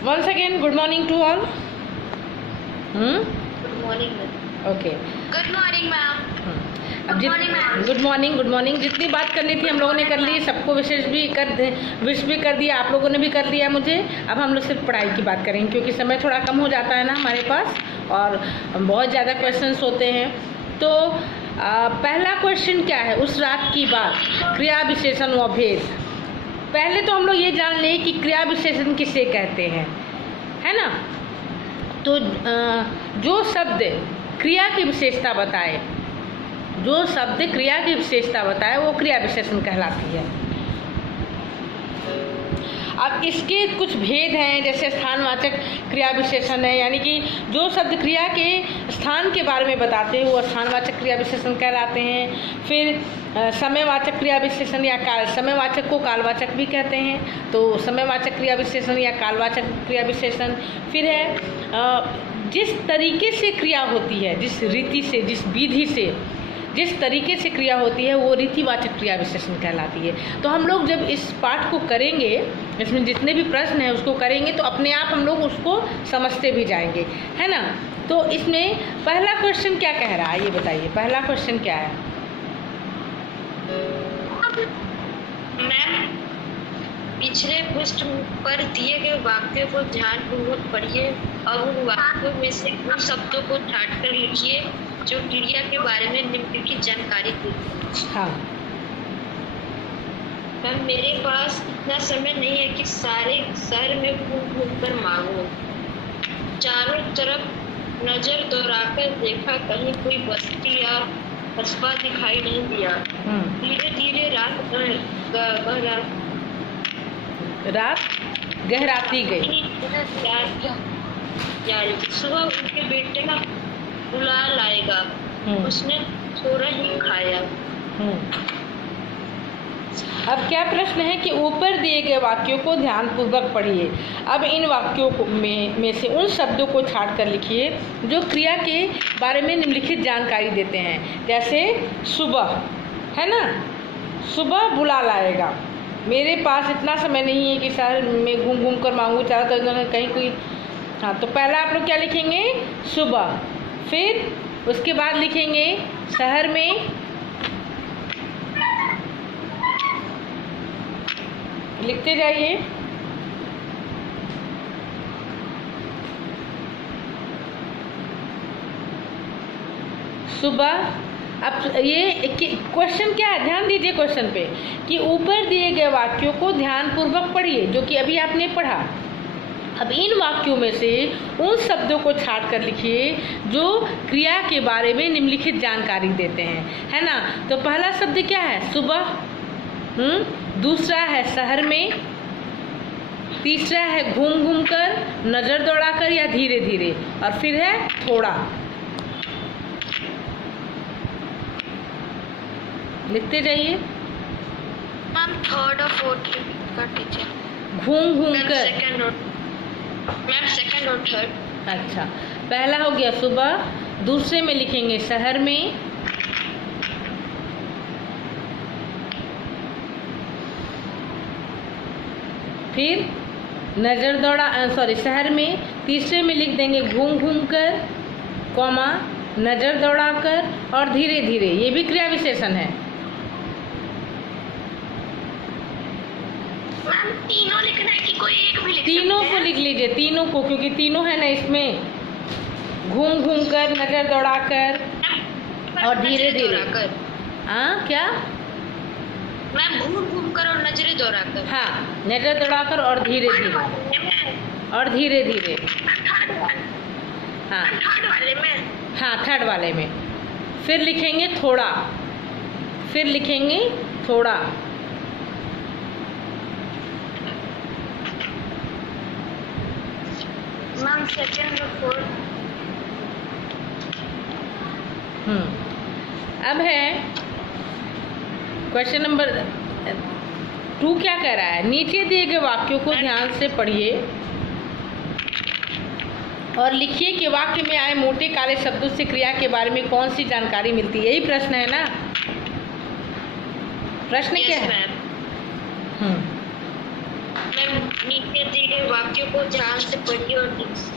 Once again, good morning to all. Good morning, ma'am. Okay. Good morning, ma'am. अब good morning जितनी बात करनी थी हम लोगों ने कर ली, सबको विश भी कर दिया, आप लोगों ने भी कर दिया मुझे। अब हम लोग सिर्फ पढ़ाई की बात करेंगे क्योंकि समय थोड़ा कम हो जाता है ना हमारे पास और बहुत ज़्यादा क्वेश्चंस होते हैं। तो पहला क्वेश्चन क्या है, उस रात की बात, क्रिया विशेषण व भेद। पहले तो हम लोग ये जान लें कि क्रिया विशेषण किसे कहते हैं, है ना। तो जो शब्द क्रिया की विशेषता बताए, जो शब्द क्रिया की विशेषता बताए वो क्रिया विशेषण कहलाती है। अब इसके कुछ भेद हैं, जैसे स्थानवाचक क्रिया विशेषण है, यानी कि जो शब्द क्रिया के स्थान के बारे में बताते हैं वो स्थानवाचक क्रिया विशेषण कहलाते हैं। फिर समयवाचक क्रिया विशेषण या समयवाचक को कालवाचक भी कहते हैं, तो समयवाचक क्रिया विशेषण या कालवाचक क्रिया विशेषण। फिर है जिस तरीके से क्रिया होती है, जिस रीति से, जिस विधि से, जिस तरीके से क्रिया होती है वो रीतिवाचक क्रिया विशेषण कहलाती है। तो हम लोग जब इस पाठ को करेंगे, इसमें जितने भी प्रश्न हैं उसको करेंगे तो अपने आप हम लोग उसको समझते भी जाएंगे, है ना। तो इसमें पहला क्वेश्चन क्या कह रहा है ये बताइए, पहला क्वेश्चन क्या है। मैम, पिछले पृष्ठ पर दिए गए वाक्यों को ध्यानपूर्वक पढ़िए और उन वाक्यों में से उन शब्दों को छांटकर लिखिए जो क्रिया के बारे में निम्नलिखित जानकारी देते हैं। हाँ मैम, मेरे पास इतना समय नहीं है कि सारे शहर में घूम कर मांगूं। चारों तरफ नजर दौड़ाकर देखा, कहीं कोई बस्ती या कस्बा दिखाई नहीं दिया। धीरे धीरे रात गहराती गई। सुबह उनके बेटे का बुला लाएगा, उसने थोड़ा ही खाया। अब क्या प्रश्न है कि ऊपर दिए गए वाक्यों को ध्यानपूर्वक पढ़िए। अब इन वाक्यों को में से उन शब्दों को छांट कर लिखिए जो क्रिया के बारे में निम्नलिखित जानकारी देते हैं। जैसे सुबह, है ना, सुबह बुला लाएगा। मेरे पास इतना समय नहीं है कि शहर में घूम घूम कर मांगूँ, चारों तरफ कहीं कोई। हाँ, तो पहला आप लोग क्या लिखेंगे, सुबह। फिर उसके बाद लिखेंगे शहर में, लिखते जाइए। सुबह। अब ये क्वेश्चन क्या है, ध्यान दीजिए क्वेश्चन पे कि ऊपर दिए गए वाक्यों को ध्यानपूर्वक पढ़िए, जो कि अभी आपने पढ़ा। अब इन वाक्यों में से उन शब्दों को छांट कर लिखिए जो क्रिया के बारे में निम्नलिखित जानकारी देते हैं, है ना। तो पहला शब्द क्या है, सुबह। दूसरा है शहर में। तीसरा है घूम घूम कर, नज़र दौड़ाकर या धीरे धीरे। और फिर है थोड़ा। लिखते जाइए। मैम, थर्ड और फोर्थ का टीचर। घूम घूम कर। मैम, सेकंड और थर्ड। अच्छा, पहला हो गया सुबह, दूसरे में लिखेंगे शहर में, फिर नज़र दौड़ा शहर में। तीसरे में लिख देंगे घूम घूम कर, कॉमा, नज़र दौड़ा कर और धीरे धीरे। ये भी क्रिया विशेषण है। मैम, तीनों लिखना है कि कोई एक भी लिख तीनों को लिख लीजिए, तीनों को, क्योंकि तीनों है ना इसमें, घूम घूम कर, नज़र दौड़ा कर और धीरे धीरे। हाँ, क्या मैम, घूम घूम कर और नजरें दौड़ा कर। हाँ, नज़र दौड़ा कर और धीरे धीरे, और धीरे धीरे। हाँ, थर्ड वाले में। हाँ, थर्ड वाले में। फिर लिखेंगे थोड़ा, फिर लिखेंगे थोड़ा। मैम, सेकंड और फोर्थ। अब है क्वेश्चन नंबर 2। क्या कह रहा है, नीचे दिए गए वाक्यों को ध्यान से पढ़िए और लिखिए कि वाक्य में आए मोटे काले शब्दों से क्रिया के बारे में कौन सी जानकारी मिलती है। यही प्रश्न है ना, प्रश्न क्या है। मैम नीचे दिए गए वाक्यों को ध्यान से पढ़िए और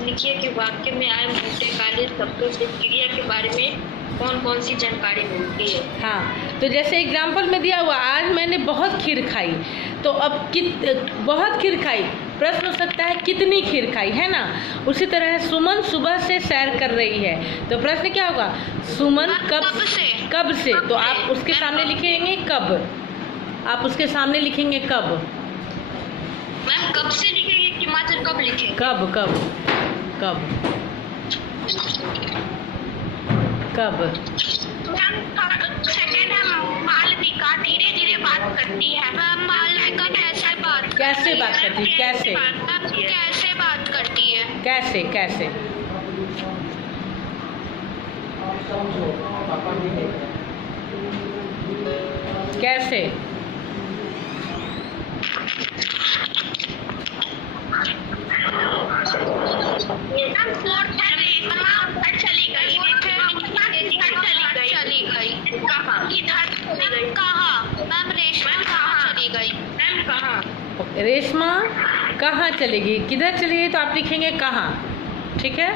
लिखिए कि वाक्य में आए मोटे काले शब्दों से क्रिया के बारे में कौन कौन सी जानकारी मिलती है। हाँ, तो जैसे एग्जाम्पल में दिया हुआ, आज मैंने बहुत खीर खाई, तो अब बहुत खीर खाई, प्रश्न हो सकता है कितनी खीर खाई, है ना। उसी तरह सुमन सुबह से सैर कर रही है, तो प्रश्न क्या होगा, सुमन कब से, तो आप उसके सामने लिखेंगे कब, आप उसके सामने लिखेंगे कब। मैम कब से लिखेंगे कि मात्र कब लिखेंगे? कब कब कब कब। मैम सेकंड है मालविका धीरे धीरे बात करती है। मैम मालविका कैसे बात करती है? कैसे बात करती है? कैसे बात करती है? कैसे कैसे कैसे रेशमा कहाँ चलेगी, किधर चलेगी, तो आप लिखेंगे कहाँ, ठीक है।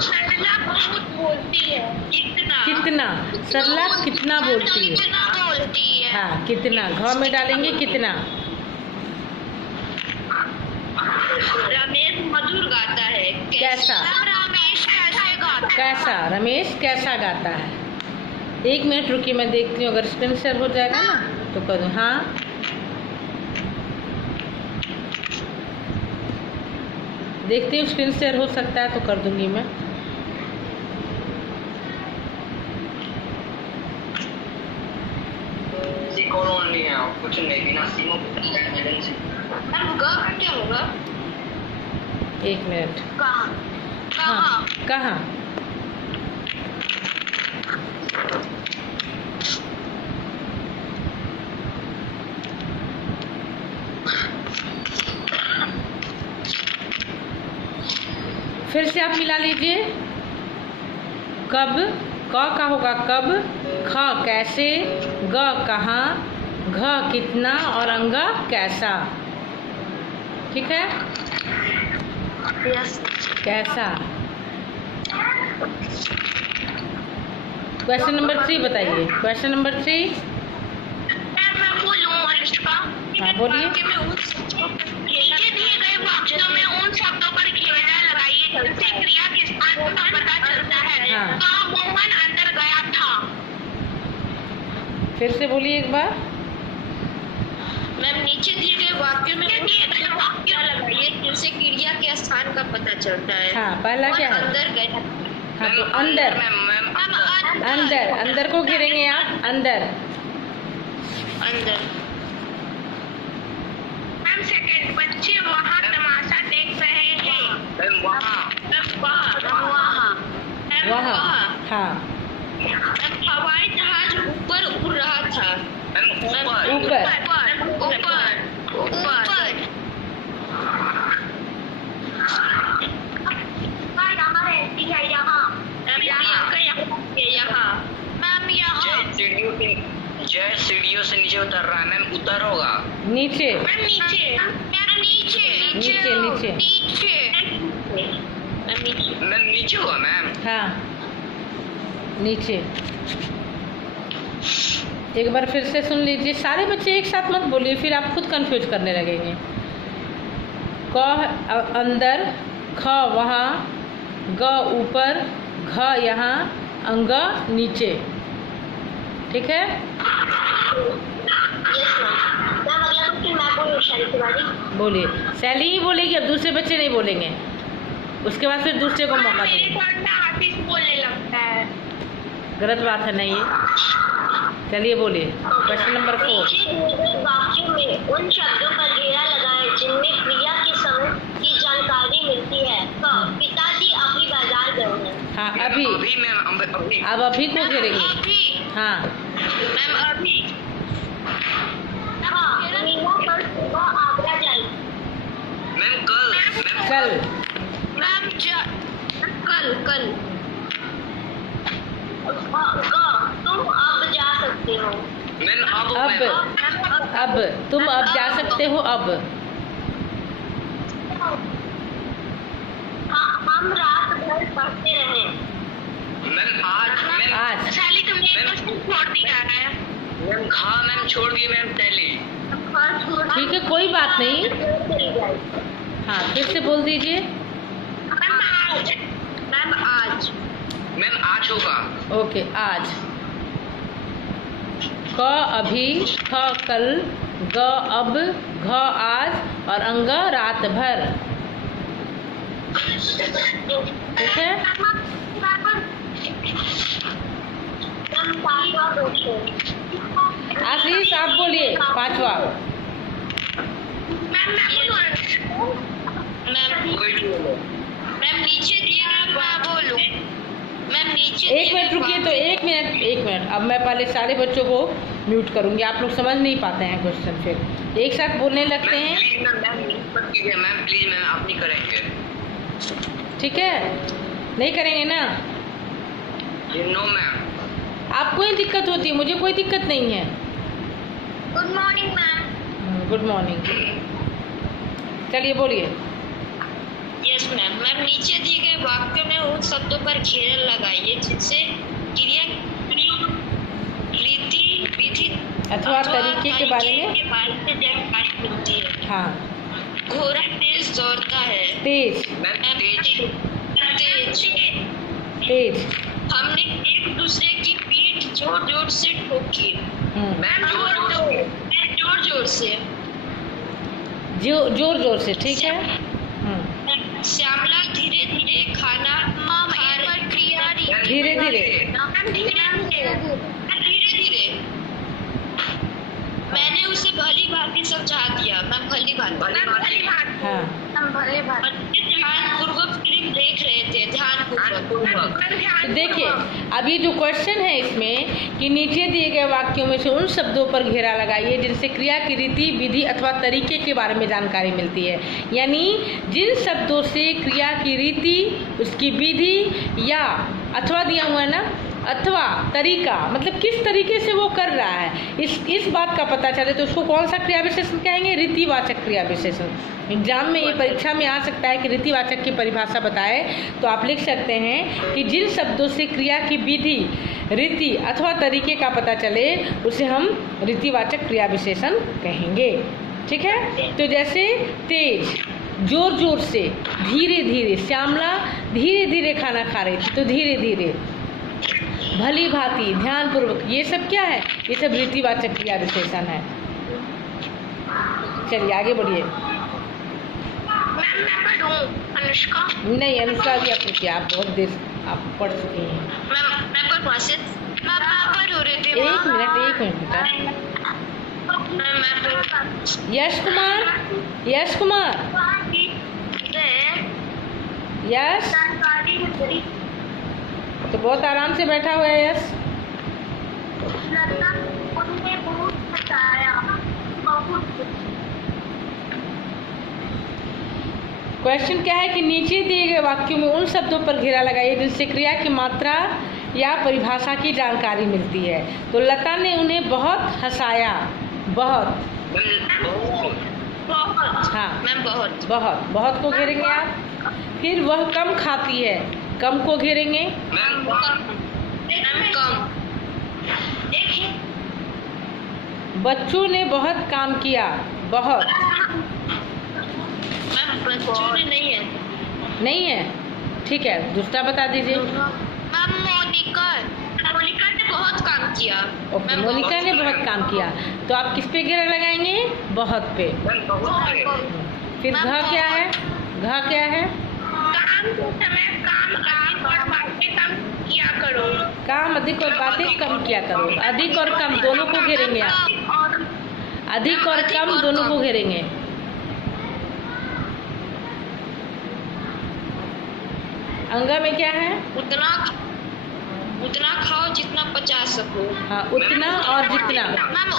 सरला बहुत बोलती है। कितना, सरला कितना बोलती है, हाँ कितना, घ में डालेंगे कितना। रमेश मधुर गाता है। कैसा, रमेश कैसे गाता है? कैसा, रमेश कैसा गाता है। 1 मिनट रुकिए, मैं देखती हूँ, अगर स्क्रीन शेयर हो जाएगा ना तो कर दूँ। हाँ, देखती हूँ स्क्रीन शेयर हो सकता है तो कर दूंगी मैं। कुछ नहीं बिना सीमो क्या होगा? 1 मिनट। कहाँ? हाँ, कहाँ। फिर से आप मिला लीजिए, कब, क का होगा कब, ख कैसे, ग कहाँ, घ कितना और अंग कैसा, ठीक है। यस। कैसा। क्वेश्चन नंबर 3 बताइए, क्वेश्चन नंबर 3। मैं बोलूं अनुष्का? हाँ बोलिए। नीचे दिए गए वाक्यों में उन शब्दों पर घेरा लगाइए जिनसे क्रिया के स्थान का पता चलता है। हाँ। कहाँ मोहन अंदर गया था? फिर से बोलिए एक बार। मैम नीचे दिए गए वाक्यों में वाक्य लगाइए जिनसे क्रिया के स्थान का पता चलता है। हाँ, पहला क्या है? अंदर गया। हाँ, तो अंदर, अंदर, अंदर को घेरेंगे आप, अंदर। अंदर। मैम सेकंड, बच्चे वहाँ तमाशा देख रहे हैं। वहाँ, हाँ। हवाई जहाज ऊपर उड़ रहा था। ऊपर। यहाँ रहती है, यहाँ। मैम यहाँ। जय सीढ़ियों से नीचे उतर रहा है। मैम उतर होगा। नीचे। मैम नीचे। मैम नीचे होगा मैम। हाँ, नीचे। एक बार फिर से सुन लीजिए, सारे बच्चे एक साथ मत बोलिए, फिर आप खुद कंफ्यूज करने लगेंगे। क अंदर, ख वहाँ, ग ऊपर, घ यहाँ, अंग नीचे, ठीक है। बोलिए, सैली ही बोलेगी, अब दूसरे बच्चे नहीं बोलेंगे, उसके बाद फिर दूसरे को मौका देंगे। बोलने लगता है। गलत बात है नहीं ये। चलिए बोलिए, क्वेश्चन नंबर 4। वाक्यों में उन शब्दों पर घेरा लगाएं जिनमें क्रिया के समय की जानकारी मिलती है। पिताजी अभी बाजार गए हैं। हाँ, अभी। मैम अभी। अब अभी को घेरेंगे। हाँ। मैम अभी। हाँ, मीना कल सुबह आगरा जाएगी। मैम कल। कल। मैम कल। तुम अब जा सकते हो। मैम अब अब तुम अब जा सकते हो अब। हम रात भर पढ़ते रहे। मैम आज साली तुमने एक क्वेश्चन छोड़ दिया है। मैम हाँ मैम छोड़ दिए मैम टैली। ठीक है, कोई बात नहीं। हाँ, फिर से बोल दीजिए। मैम आज मैम आज होगा। ओके, आज। क अभी, ख कल, ग अब, घ आज और अंग रात भर। ठीक है। आशीष आप बोलिए पांचवा। मैम नीचे दिया मैं बोलूं। मैम नीचे एक मिनट रुकिए, तो एक मिनट। अब मैं पहले सारे बच्चों को म्यूट करूंगी, आप लोग समझ नहीं पाते हैं क्वेश्चन, फिर एक साथ बोलने लगते हैं। मैम प्लीज मैम आप नहीं करेंगे। ठीक है, नहीं करेंगे ना? No ma'am. आपको ही दिक्कत होती है, मुझे कोई दिक्कत नहीं है। Good morning ma'am. Good morning. चलिए बोलिए। Yes ma'am. मैम नीचे दिए गए वाक्यों में उन शब्दों पर घेरा लगाइए जिनसे क्रिया, रीति, विधि अथवा तरीके के बारे में जानकारी मिलती है। हाँ। घोड़ा तेज दौड़ता है। तेज। मैम तेज। हमने एक दूसरे की पीठ जोर जोर से ठोकी। मैम जोर जोर से। ठीक है। श्यामला धीरे धीरे खाना खा रही। धीरे धीरे। मैंने उसे भली भांति समझा दिया। मैं भली भांति हाँ। ध्यानपूर्वक फिल्म देख रहे थे। ध्यानपूर्वक। तो देखिए, अब ये जो क्वेश्चन है इसमें कि नीचे दिए गए वाक्यों में से उन शब्दों पर घेरा लगाइए जिनसे क्रिया की रीति, विधि अथवा तरीके के बारे में जानकारी मिलती है। यानी जिन शब्दों से क्रिया की रीति, उसकी विधि या अथवा दिया हुआ है ना, अथवा तरीका, मतलब किस तरीके से वो कर रहा है, इस बात का पता चले तो उसको कौन सा क्रिया विशेषण कहेंगे? रीतिवाचक क्रिया विशेषण। एग्जाम में ये परीक्षा में आ सकता है कि रीतिवाचक की परिभाषा बताए, तो आप लिख सकते हैं कि जिन शब्दों से क्रिया की विधि, रीति अथवा तरीके का पता चले उसे हम रीतिवाचक क्रिया विशेषण कहेंगे। ठीक है। तो जैसे तेज, जोर जोर से, धीरे धीरे। श्यामला धीरे धीरे खाना खा रही थी, तो धीरे धीरे। भली भांति, ध्यानपूर्वक, ये सब क्या है? ये सब रीतिवाचक क्रिया विशेषण है। चलिए आगे बढ़िए। अनुष्का। नहीं, अनुष्का भी आपने किया, आप बहुत देर आप पढ़ चुकी हैं। एक मिनट बेटा। यश कुमार। यश तो बहुत आराम से बैठा हुआ है यश। क्वेश्चन क्या है कि नीचे दिए गए वाक्यों में उन शब्दों पर घेरा लगाइए जिनसे क्रिया की मात्रा या परिभाषा की जानकारी मिलती है। तो लता ने उन्हें बहुत हंसाया। बहुत। हाँ मैम बहुत को घेरेंगे आप। फिर वह कम खाती है, कम को घेरेंगे। बच्चों ने बहुत काम किया। बहुत। बच्चों ने नहीं है। ठीक है, दूसरा बता दीजिए। मोनिका ने बहुत काम किया। ओके, मोनिका ने बहुत काम किया, तो आप किस पे घेरा लगाएंगे? बहुत पे। फिर घ क्या है? काम के समय काम अधिक और बातें कम किया करो। काम अधिक और बातें कम किया करो। अधिक और कम दोनों को घेरेंगे आप। अधिक और कम दोनों को घेरेंगे। अंगा में क्या है? उतना खाओ जितना पचा सको। हाँ, उतना और जितना। मैम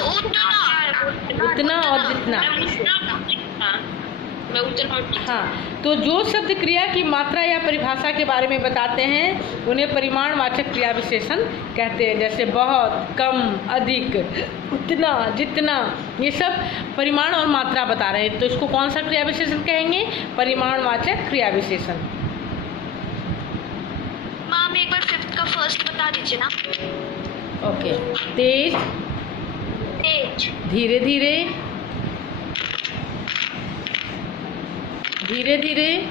उतना और जितना। मैं उतना ठीक। हाँ, तो जो शब्द क्रिया की मात्रा या परिभाषा के बारे में बताते हैं उन्हें परिमाणवाचक क्रिया विशेषण कहते हैं। जैसे बहुत, कम, अधिक, उतना, जितना, ये सब परिमाण और मात्रा बता रहे हैं, तो इसको कौन सा क्रिया विशेषण कहेंगे? परिमाणवाचक क्रिया विशेषण। मैम एक बार 5th का फर्स्ट बता दीजिए ना। ओके, तेज, तेज, धीरे धीरे, धीरे धीरे,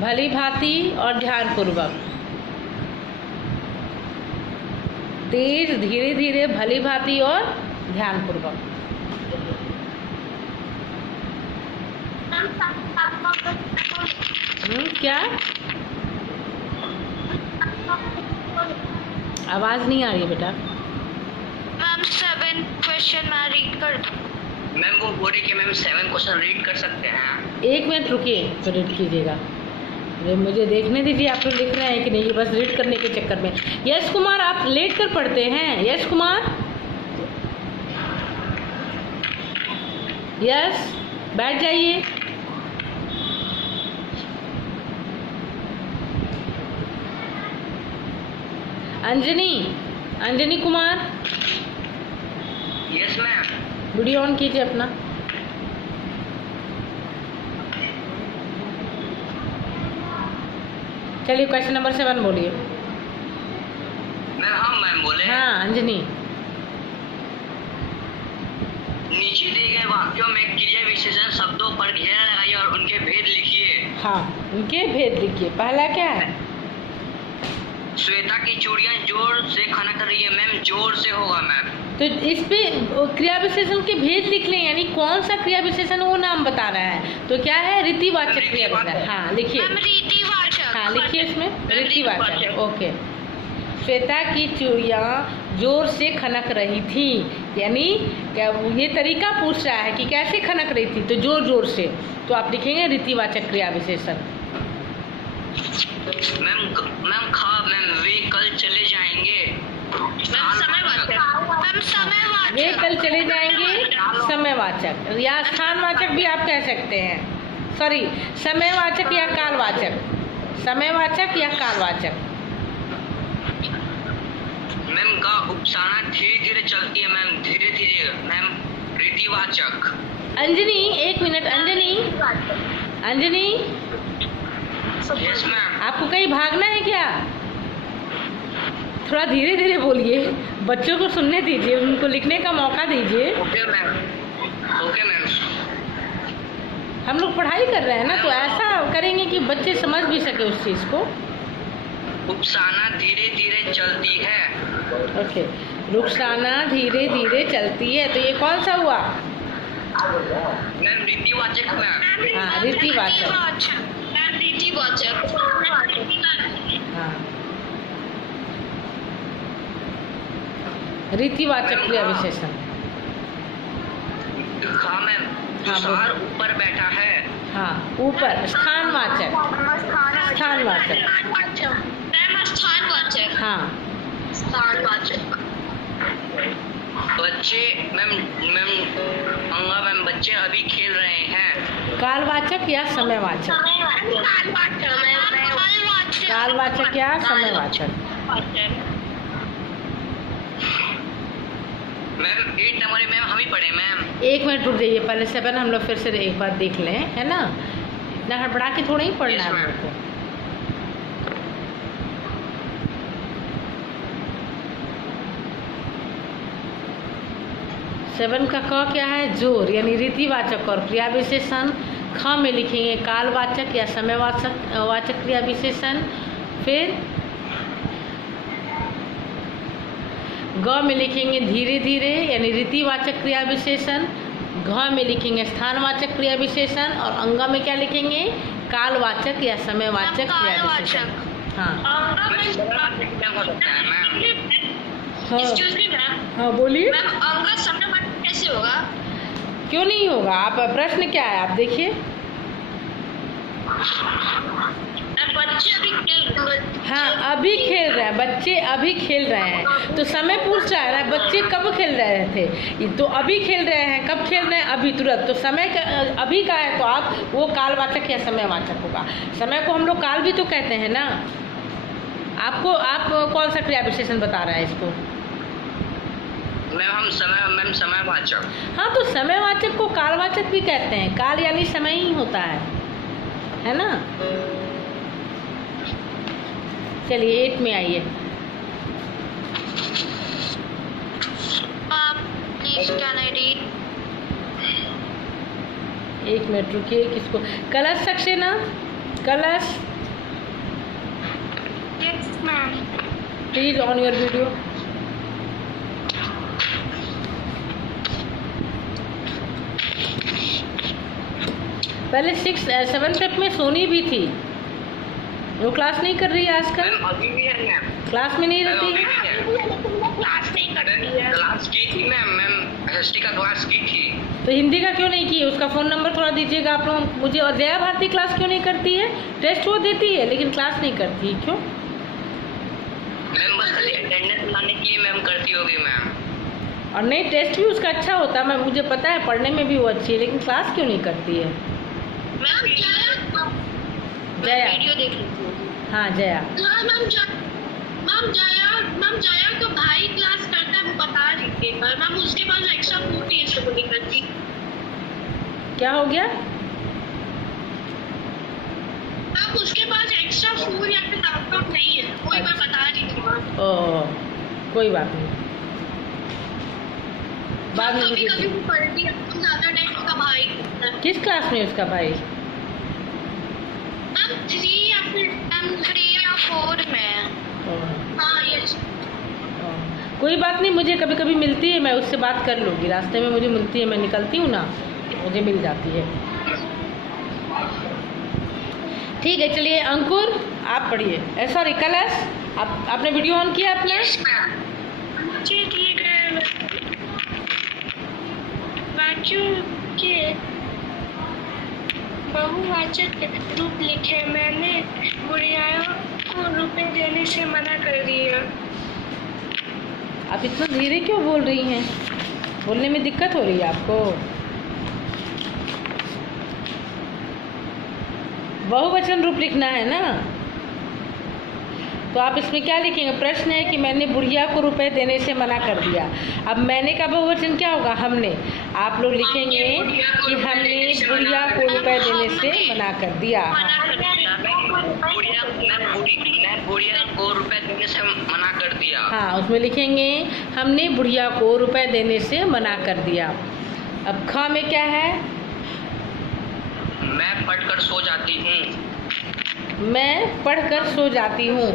भली भांति और ध्यानपूर्वक। तेज, धीरे धीरे, भली भांति और ध्यानपूर्वक। क्या? आवाज नहीं आ रही है बेटा। मैम 7 क्वेश्चन मैं रीड कर दूँ? मैम वो बोल रही कि मैम 7 क्वेश्चन रीड कर सकते हैं। 1 मिनट रुकिए तो रीड कीजिएगा। अरे मुझे देखने दीजिए आप लोग लिख रहे हैं कि नहीं, बस रीड करने के चक्कर में। यश कुमार, आप लेट कर पढ़ते हैं? यश कुमार, यश बैठ जाइए। Anjani, Anjani Kumar, yes ma'am. Video on कीजिए अपना। चलिए क्वेश्चन नंबर 7 बोलिए। मैम हाँ मैम बोले। हाँ अंजनी। नीचे दिए गए वाक्यों में क्रिया विशेषण शब्दों पर घेरा लगाइए और उनके भेद लिखिए। हाँ, उनके भेद लिखिए। पहला क्या है? श्वेता की चूड़ियां जोर से खनक रही है। मैम जोर से होगा मैम। तो इस पे क्रिया विशेषण के भेद लिख लें, यानी कौन सा क्रिया विशेषण वो नाम बता रहा है। तो क्या है? रीतिवाचक क्रिया विशेषण। हाँ लिखिए। मैम रीतिवाचक। हाँ लिखिए इसमें रीतिवाचक। ओके, श्वेता की चूड़ियाँ जोर से खनक रही थी, यानी क्या ये तरीका पूछ रहा है कि कैसे खनक रही थी, तो जोर जोर से। तो आप लिखेंगे रीतिवाचक क्रिया विशेषण। मैम खा मैम वे कल चले जाएंगे। मैम समयवाचक। मैम समयवाचक। वे कल चले जाएंगे, समयवाचक या स्थानवाचक भी आप कह सकते हैं। सॉरी, समयवाचक या कालवाचक, समयवाचक या कालवाचक। मैम का उपसाना धीरे धीरे चलती है। मैम धीरे धीरे। मैम रीतिवाचक। Anjani, 1 minute. Anjani, Anjani, yes ma'am. आपको कहीं भागना है क्या? थोड़ा धीरे धीरे बोलिए, बच्चों को सुनने दीजिए, उनको लिखने का मौका दीजिए। Okay ma'am. Okay ma'am. हम लोग पढ़ाई कर रहे हैं ना, तो ऐसा करेंगे कि बच्चे समझ भी सके उस चीज़ को। उपसाना धीरे धीरे चलती है। ओके, रुखसाना धीरे धीरे चलती है, तो ये कौन सा हुआ? मैम रीतिवाचक मैम। हाँ रीतिवाचक। मैम रीतिवाचक। हाँ, रीतिवाचक क्रिया विशेषण। हाँ मैम। तुषार ऊपर बैठा है। हाँ, ऊपर। स्थानवाचक, स्थानवाचक। मैम स्थानवाचक। हाँ, स्थानवाचक। बच्चे मैम अंगा मैम बच्चे अभी खेल रहे हैं। कालवाचक या समयवाचक? कालवाचक या समयवाचक? मैम 8 नंबर मैम हम ही पढ़े मैम। 1 मिनट रुक जाइए, पहले 7 हम लोग फिर से एक बार देख लें, है ना। इतना हड़बड़ा के थोड़ा ही पढ़ना है मेरे को। सेवन का क क्या है? जोर, यानी रीतिवाचक और क्रिया विशेषण। ख में लिखेंगे कालवाचक या समयवाचक वाचक क्रिया विशेषण। फिर ग में लिखेंगे धीरे धीरे, यानी रीतिवाचक क्रिया विशेषण। घ में लिखेंगे स्थानवाचक क्रिया विशेषण। और अंग में क्या लिखेंगे? कालवाचक या समयवाचक क्रिया विशेषण। हाँ हाँ एक्सक्यूज मी मैम। हाँ बोलिए। मैम अंग समयवाचक कैसे होगा? क्यों नहीं होगा? आप प्रश्न क्या है आप देखिए। बच्चे अभी खेल हाँ अभी खेल रहे हैं बच्चे, अभी खेल रहे हैं। तो समय पूछ रहा है ना, बच्चे कब खेल रहे थे, तो अभी खेल रहे हैं। कब खेल रहे हैं? अभी, तुरंत। तो समय का अभी का है तो आप वो कालवाचक या समयवाचक होगा। समय को हम लोग काल भी तो कहते हैं ना। आप कौन सा क्रिया विशेषण बता रहा है इसको? मैम समयवाचक। हाँ तो समयवाचक को कालवाचक भी कहते हैं। काल यानी समय ही होता है ना। चलिए 8 में आइए। Please can I read? 1 minute रुकिए। किसको? कलश सक्सेना, कलश Yes, ma'am. Please on your video. पहले 7th में सोनी भी थी, वो क्लास नहीं कर रही है आजकल। मैम अभी भी है मैम, क्लास में नहीं रहती है। क्लास नहीं करती है। क्लास की थी मैम एसएसटी का क्लास की थी। तो हिंदी का क्यों नहीं की? उसका फ़ोन नंबर थोड़ा दीजिएगा आप लोग मुझे। और जया भारती क्लास क्यों नहीं करती है? टेस्ट वो देती है लेकिन क्लास नहीं करती, क्यों? मैम बस खाली अटेंडेंस लाने के लिए मैम करती होगी मैम। और नहीं, टेस्ट भी उसका अच्छा होता है, मुझे पता है, पढ़ने में भी वो अच्छी है, लेकिन क्लास क्यों नहीं करती है? मैम जया। वीडियो देख लीजिए। हाँ जया। हाँ मैम जया तो भाई क्लास करता है, वो बता रही थी। पर मैम उसके पास एक्स्ट्रा फूड नहीं है, इसको नहीं करती। क्या हो गया? मैम उसके पास एक्स्ट्रा फूड या फिर लैपटॉप नहीं है, कोई बार बता रही थी मैम। ओह, कोई बात नहीं, बाद में कभी मुझे। वो पढ़ती है तो ज्यादा टाइम उसका भाई करता है। किस क्लास में उसका भाई? मैम 3 या फिर 3 या 4 में। ओह, हाँ यस। कोई बात नहीं, मुझे कभी कभी मिलती है, मैं उससे बात कर लूँगी। रास्ते में मुझे मिलती है, मैं निकलती हूँ ना, मुझे मिल जाती है। ठीक है, चलिए अंकुर आप पढ़िए। सॉरी कलश, आपने वीडियो ऑन किया अपना? मुझे दिए गए वाक्यों के बहुवाचक रूप लिखे। मैंने बुढ़ियाओं को रुपए देने से मना कर दिया। आप इतना धीरे क्यों बोल रही हैं? बोलने में दिक्कत हो रही है आपको? बहुवचन रूप लिखना है ना, तो आप इसमें क्या लिखेंगे? प्रश्न है कि मैंने बुढ़िया को रुपए देने से मना कर दिया। अब मैंने का बहुवचन क्या होगा? हमने। आप लोग लिखेंगे कि हमने बुढ़िया को रुपए देने से मना कर दिया। बुढ़िया को रुपए देने से मना कर दिया। हाँ, उसमें लिखेंगे हमने बुढ़िया को रुपए देने से मना कर दिया। अब खा में क्या है? मैं पढ़कर सो जाती हूँ। मैं पढ़कर सो जाती हूँ।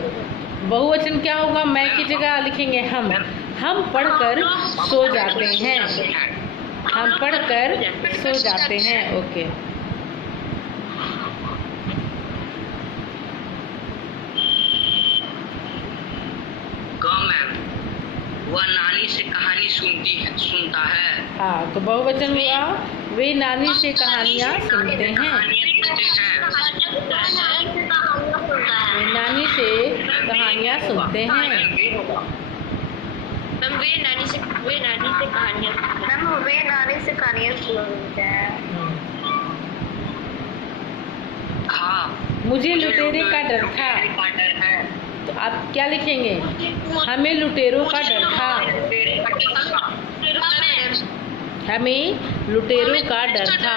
बहुवचन क्या होगा? मैं की जगह लिखेंगे हम पढ़कर सो जाते हैं। हम पढ़कर सो जाते हैं। ओके। मैम वह नानी से कहानी सुनता है। हाँ, तो बहुवचन हुआ वे नानी से कहानियाँ सुनते हैं। वे नानी से कहानियाँ सुनते हैं। मैम वे नानी से कहानियाँ सुनते हैं। हाँ, मुझे लुटेरे का डर था। तो आप क्या लिखेंगे? हमें लुटेरों का डर था। हमें लुटेरों का डर था।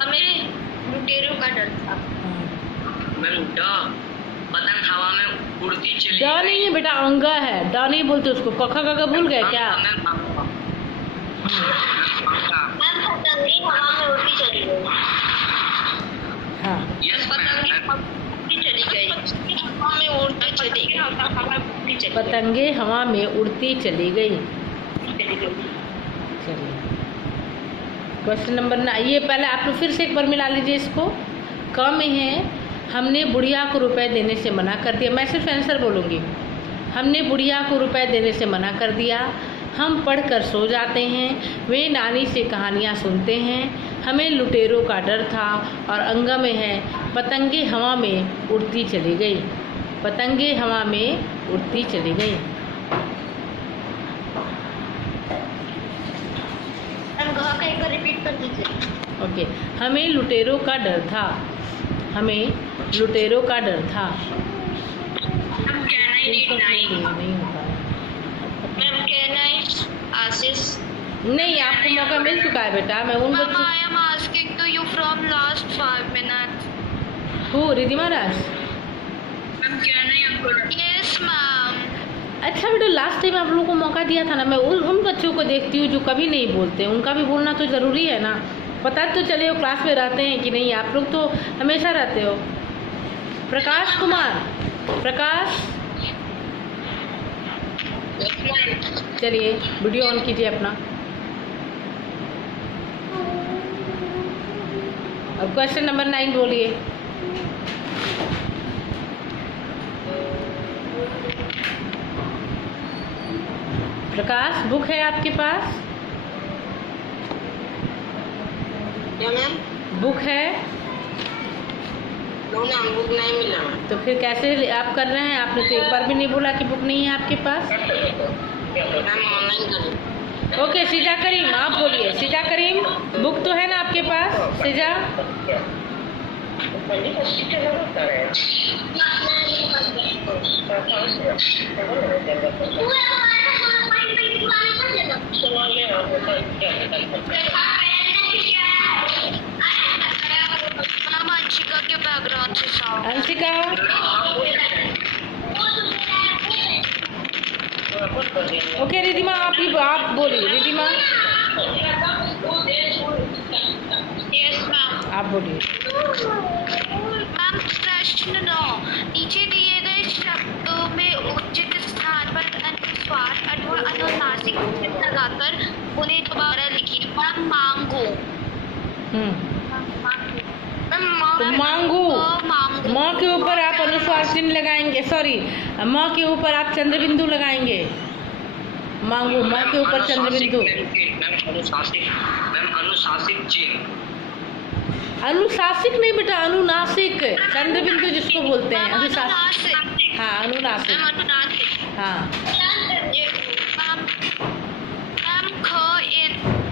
हमें लुटेरों का डर था। मैम पतंग हवा में उड़ती चली ड नहीं है बेटा, अंगा है। ड नहीं बोलते उसको। कखा का भूल गए क्या? मैम पतंगी हवा में उड़ती चली गई। हाँ, पतंगे हवा में उड़ती चली गई। चलिए क्वेश्चन नंबर 9। ये पहले आप लोग फिर से एक बार मिला लीजिए इसको। क में है हमने बुढ़िया को रुपए देने से मना कर दिया। मैं सिर्फ आंसर बोलूँगी। हमने बुढ़िया को रुपए देने से मना कर दिया। हम पढ़कर सो जाते हैं। वे नानी से कहानियाँ सुनते हैं। हमें लुटेरों का डर था। और अंगा में है पतंगे हवा में उड़ती चली गई। पतंगे हवा में उड़ती चली गई। घ का एक बार रिपीट कर दीजिए। ओके, हमें लुटेरों का डर था। हमें लुटेरों का डर था। नहीं होता मैम कैन आई आशीष नहीं, आपको मौका मिल चुका है बेटा। मैं उन बच्चों I am asking to you from last 5 minutes. हो रिधिमा राज। Yes, ma'am. अच्छा बेटा, लास्ट टाइम आप लोगों को मौका दिया था ना। मैं उन बच्चों को देखती हूँ जो कभी नहीं बोलते, उनका भी बोलना तो ज़रूरी है ना। पता तो चले वो क्लास में रहते हैं कि नहीं। आप लोग तो हमेशा रहते हो। प्रकाश कुमार, प्रकाश, चलिए वीडियो ऑन कीजिए अपना। अब क्वेश्चन नंबर 9 बोलिए। प्रकाश, बुक है आपके पास? क्या मैम? बुक है? नो मैम, बुक नहीं मिला। तो फिर कैसे आप कर रहे हैं? आपने तो एक बार भी नहीं बोला कि बुक नहीं है आपके पास। मैम ऑनलाइन कर। ओके, सिजा करीम आप बोलिए। सिजा करीम, बुक तो है ना आपके पास? सिजा, मैम अंशिका के बैकग्राउंड से साउंड। अंशिका, ओके रिधिमा आप बोलिए। Ridhima yes ma'am. आप बोलिए। मैम प्रश्न 9, नीचे दिए गए शब्दों में उचित स्थान पर अनुस्वार अथवा अनुनासिक चिन्ह लगाकर उन्हें दोबारा लिखिए। मैम मांगो। तो मांगू, माँ के ऊपर आप अनुस्वार चिन्ह लगाएंगे। सॉरी, माँ के ऊपर आप चंद्र बिंदु लगाएंगे। मांगू, माँ के ऊपर चंद्र बिंदु। अनुशासित चिन्ह। अनुशासिक नहीं बेटा, अनुनासिक। चंद्र बिंदु जिसको बोलते हैं अनुशासिक। हाँ, अनुनासिक। हाँ,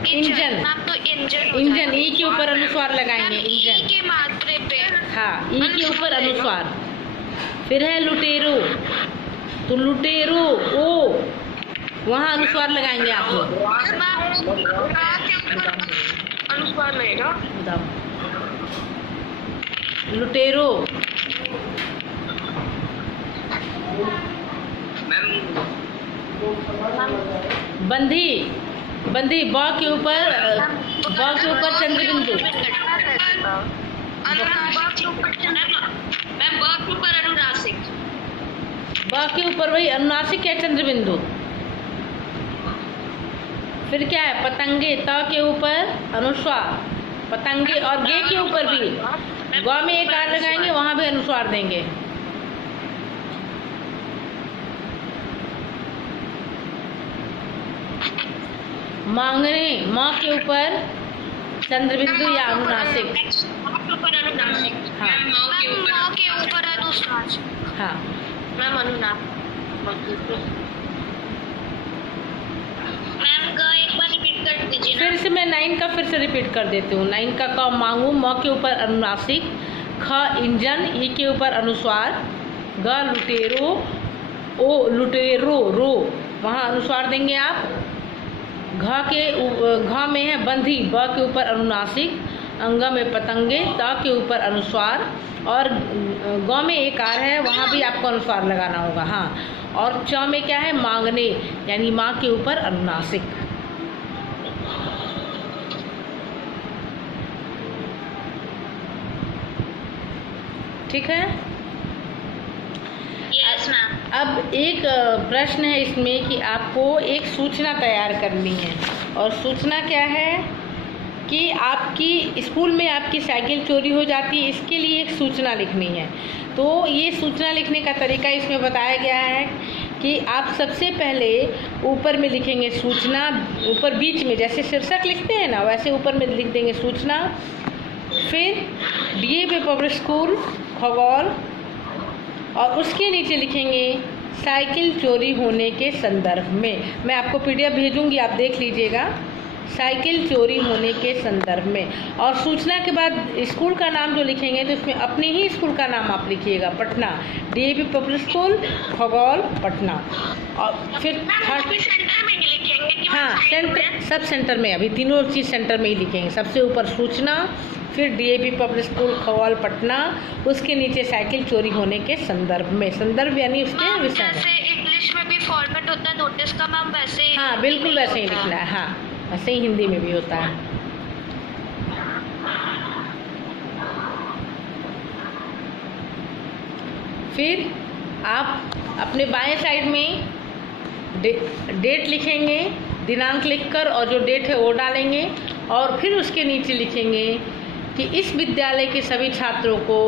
इंजन। तो इंजन। इंजन, ई के ऊपर अनुस्वार लगाएंगे। इंजन के मात्रे पे। हाँ, ई के ऊपर अनुस्वार। फिर है लुटेरो, तो लुटेरो ओ, वहाँ अनुस्वार लगाएंगे आप लोग। अनुस्वार लगेगा। बताओ। लुटेरो, बंधी, बंधी ब के ऊपर चंद्र बिंदु। ब के ऊपर वही अनुनासिक है चंद्र बिंदु। फिर क्या है? पतंगे, त के ऊपर अनुस्वार। पतंगे और गे के ऊपर भी ग में एक आर लगाएंगे, वहां भी अनुस्वार देंगे। मांगने, माँ के ऊपर चंद्र बिंदु या अनुनासिक। हाँ माँ के ऊपर अनुस्वार। हाँ, मैम अनुनाद। मैम का एक बार रिपीट कर दीजिए ना। फिर से मैं 9 का फिर से रिपीट कर देती हूँ। 9 का क मांगू, म के ऊपर अनुनासिक, ख इंजन, ई के ऊपर अनुस्वार, ग लुटेरो, ओ लुटेरो रो, वहाँ अनुस्वार देंगे आप। घ में है बंधी, ब के ऊपर अनुनासिक, अंग में पतंगे, त के ऊपर अनुस्वार, और ग में एक आर है, वहाँ भी आपको अनुस्वार लगाना होगा। हाँ, और च में क्या है? मांगने, यानी माँ के ऊपर अनुनासिक। ठीक है। Yes ma'am. अब एक प्रश्न है इसमें कि आपको एक सूचना तैयार करनी है। और सूचना क्या है कि आपकी स्कूल में आपकी साइकिल चोरी हो जाती है, इसके लिए एक सूचना लिखनी है। तो ये सूचना लिखने का तरीका इसमें बताया गया है कि आप सबसे पहले ऊपर में लिखेंगे सूचना, ऊपर बीच में जैसे शीर्षक लिखते हैं ना वैसे ऊपर में लिख देंगे सूचना, फिर डीएवी पब्लिक स्कूल खगौल, और उसके नीचे लिखेंगे साइकिल चोरी होने के संदर्भ में। मैं आपको पीडीएफ भेजूंगी, आप देख लीजिएगा, साइकिल चोरी होने के संदर्भ में। और सूचना के बाद स्कूल का नाम जो लिखेंगे तो इसमें अपने ही स्कूल का नाम आप लिखिएगा, Patna DAV public school Khagaul Patna. और फिर सेंटर में नहीं लिखेंगे कि हाँ सेंटर, सब सेंटर में, अभी तीनों चीज़ सेंटर में ही लिखेंगे। सबसे ऊपर सूचना, फिर DAV public school Khagaul Patna, उसके नीचे साइकिल चोरी होने के संदर्भ में। संदर्भ यानी उसके विषय में। जैसे इंग्लिश में भी फॉर्मेट होता है नोटिस का मैम, वैसे ही हाँ बिल्कुल वैसे ही लिखना है, हाँ वैसे ही हिंदी में भी होता है। फिर आप अपने बाएं साइड में डेट लिखेंगे, दिनांक लिखकर, और जो डेट है वो डालेंगे। और फिर उसके नीचे लिखेंगे कि इस विद्यालय के सभी छात्रों को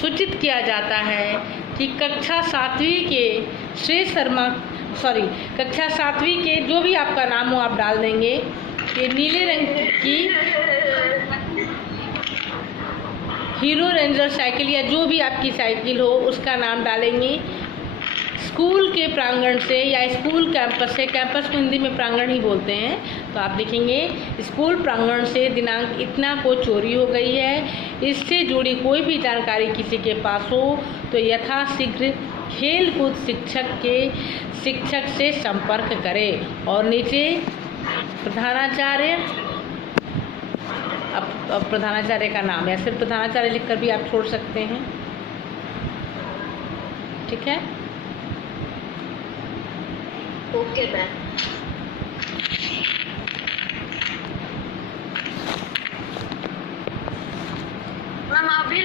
सूचित किया जाता है कि कक्षा 7वीं के कक्षा 7वीं के जो भी आपका नाम हो आप डाल देंगे। ये नीले रंग की हीरो रेंजर साइकिल या जो भी आपकी साइकिल हो उसका नाम डालेंगे। स्कूल के प्रांगण से या स्कूल कैंपस से, कैंपस को हिंदी में प्रांगण ही बोलते हैं, तो आप लिखेंगे स्कूल प्रांगण से दिनांक इतना को चोरी हो गई है। इससे जुड़ी कोई भी जानकारी किसी के पास हो तो यथाशीघ्र खेलकूद शिक्षक से संपर्क करें। और नीचे प्रधानाचार्य, अब प्रधानाचार्य का नाम या सिर्फ प्रधानाचार्य लिखकर भी आप छोड़ सकते हैं, ठीक है। Okay ma'am.